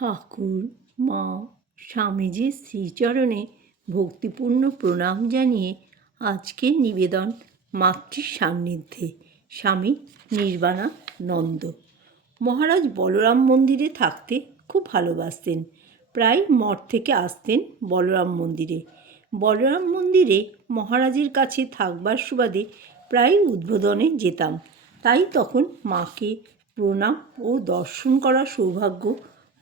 ঠাকুর, মা স্বামীজির শ্রীচরণে ভক্তিপূর্ণ প্রণাম জানিয়ে আজকের নিবেদন মাতৃ সান্নিধ্যে স্বামী নির্বাণানন্দ। মহারাজ বলরাম মন্দিরে থাকতে খুব ভালোবাসতেন, প্রায় মঠ থেকে আসতেন বলরাম মন্দিরে। বলরাম মন্দিরে মহারাজের কাছে থাকবার সুবাদে প্রায় উদ্বোধনে যেতাম। তাই তখন মাকে প্রণাম ও দর্শন করার সৌভাগ্য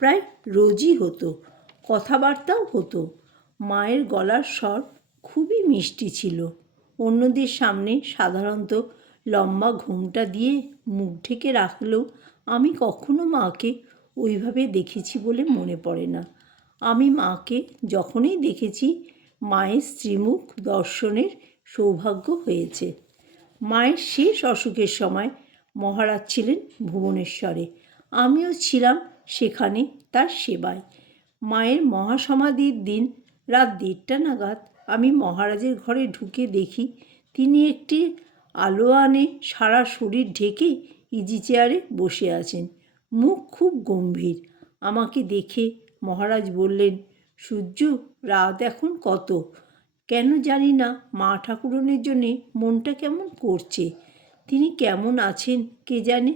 প্রায় রোজই হতো, কথাবার্তাও হতো। মায়ের গলার স্বর খুবই মিষ্টি ছিল। অন্যদের সামনে সাধারণত লম্বা ঘুমটা দিয়ে মুখ ঢেকে রাখলেও আমি কখনো মাকে ওইভাবে দেখেছি বলে মনে পড়ে না। আমি মাকে যখনই দেখেছি, মায়ের শ্রীমুখ দর্শনের সৌভাগ্য হয়েছে। মায়ের শেষ অসুখের সময় মহারাজ ছিলেন ভুবনেশ্বরে। আমিও ছিলাম সেখানে তার সেবায়। মায়ের মহাসমাধির দিন রাত দেড়টা নাগাদ আমি মহারাজের ঘরে ঢুকে দেখি তিনি একটি আলো আনে সারা শরীর ঢেকে ইজি চেয়ারে বসে আছেন। মুখ খুব গম্ভীর। আমাকে দেখে মহারাজ বললেন, সূর্য, রাত এখন কত? কেন জানি না, মা ঠাকুরনের জন্যে মনটা কেমন করছে? তিনি কেমন আছেন কে জানে?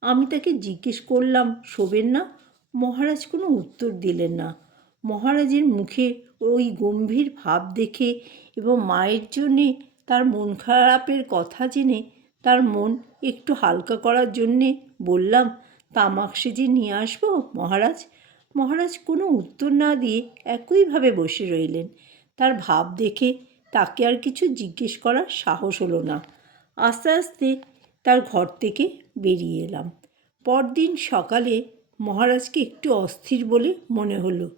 আমি তাকে জিজ্ঞেস করলাম, শোবেন না? মহারাজ কোনো উত্তর দিলেন না। মহারাজের মুখে ওই গম্ভীর ভাব দেখে এবং মায়ের জন্যে তার মন খারাপের কথা জেনে তার মন একটু হালকা করার জন্যে বললাম, তামাক সেজে নিয়ে আসব, মহারাজ? মহারাজ কোনো উত্তর না দিয়ে একইভাবে বসে রইলেন। তার ভাব দেখে তাকে আর কিছু জিজ্ঞেস করার সাহস হলো না। আস্তে আস্তে তার ঘর থেকে বেরিয়ে এলাম। পরদিন সকালে মহারাজকে একটু অস্থির বলে মনে হলো।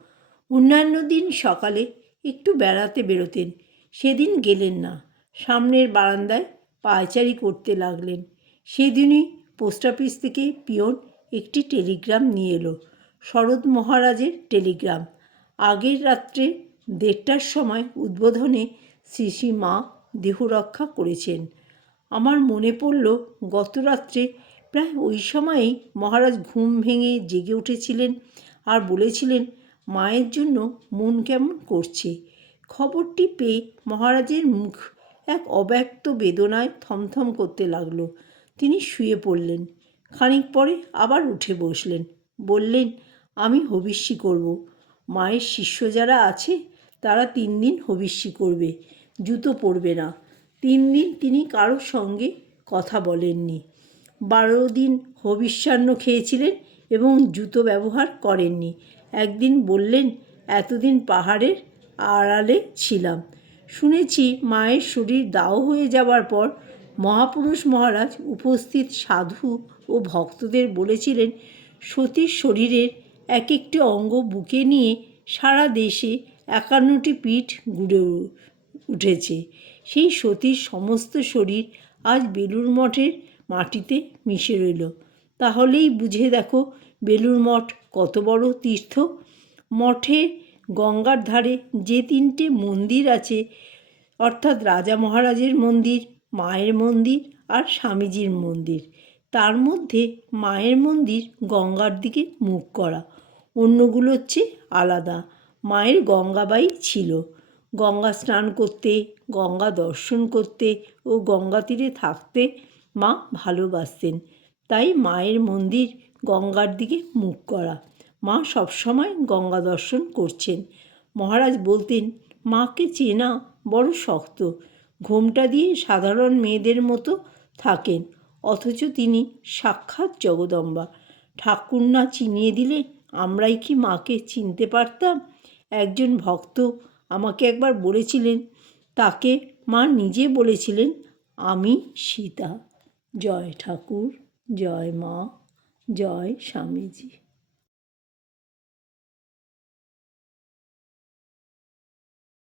অন্যান্য দিন সকালে একটু বেড়াতে বেরোতেন। সেদিন গেলেন না। সামনের বারান্দায় পায়চারি করতে লাগলেন। সেদিনই পোস্ট অফিস থেকে পিয়ন একটি টেলিগ্রাম নিয়ে এলো। শরৎ মহারাজের টেলিগ্রাম। আগের রাত্রে দেড়টার সময় উদ্বোধনে শ্রী মা দেহরক্ষা করেছেন। আমার মনে পড়ল গত রাত্রে প্রায় ওই সময়েই মহারাজ ঘুম ভেঙে জেগে উঠেছিলেন আর বলেছিলেন, মায়ের জন্য মন কেমন করছে? খবরটি পেয়ে মহারাজের মুখ এক অব্যক্ত বেদনায় থমথম করতে লাগল। তিনি শুয়ে পড়লেন। খানিক পরে আবার উঠে বসলেন। বললেন, আমি হবিষ্যি করব। মায়ের শিষ্য যারা আছে, তারা তিন দিন হবিষ্যি করবে। জুতো পরবে না। তিন দিন তিনি কারোর সঙ্গে কথা বলেননি। বারো দিন হবিষ্যান্ন খেয়েছিলেন এবং জুতো ব্যবহার করেননি। একদিন বললেন, এতদিন পাহাড়ের আড়ালে ছিলাম। শুনেছি মায়ের শরীর দাও হয়ে যাবার পর মহাপুরুষ মহারাজ উপস্থিত সাধু ও ভক্তদের বলেছিলেন, সতীর শরীরের এক একটি অঙ্গ বুকে নিয়ে সারা দেশে একান্নটি পিঠ গুড়ে উঠেছে। সেই সতীর সমস্ত শরীর আজ বেলুর মঠের মাটিতে মিশে রইল। তাহলেই বুঝে দেখো বেলুর মঠ কত বড় তীর্থ। মঠে গঙ্গার ধারে যে তিনটে মন্দির আছে, অর্থাৎ রাজা মহারাজের মন্দির, মায়ের মন্দির আর স্বামীজির মন্দির, তার মধ্যে মায়ের মন্দির গঙ্গার দিকে মুখ করা। অন্যগুলো হচ্ছে আলাদা। মায়ের গঙ্গাবাই ছিল। গঙ্গা স্নান করতে, গঙ্গা দর্শন করতে ও গঙ্গা তীরে থাকতে মা ভালোবাসতেন। তাই মায়ের মন্দির গঙ্গার দিকে মুখ করা। মা সবসময় গঙ্গা দর্শন করছেন। মহারাজ বলতেন, মাকে চেনা বড় শক্ত। ঘোমটা দিয়ে সাধারণ মেয়েদের মতো থাকেন। অথচ তিনি সাক্ষাৎ জগদম্বা। ঠাকুর না চিনিয়ে দিলে আমরাই কি মাকে চিনতে পারতাম? একজন ভক্ত আমাকে একবার বলেছিলেন। তাকে মা নিজে বলেছিলেন, আমি সীতা। জয় ঠাকুর, জয় মা, জয় স্বামীজি।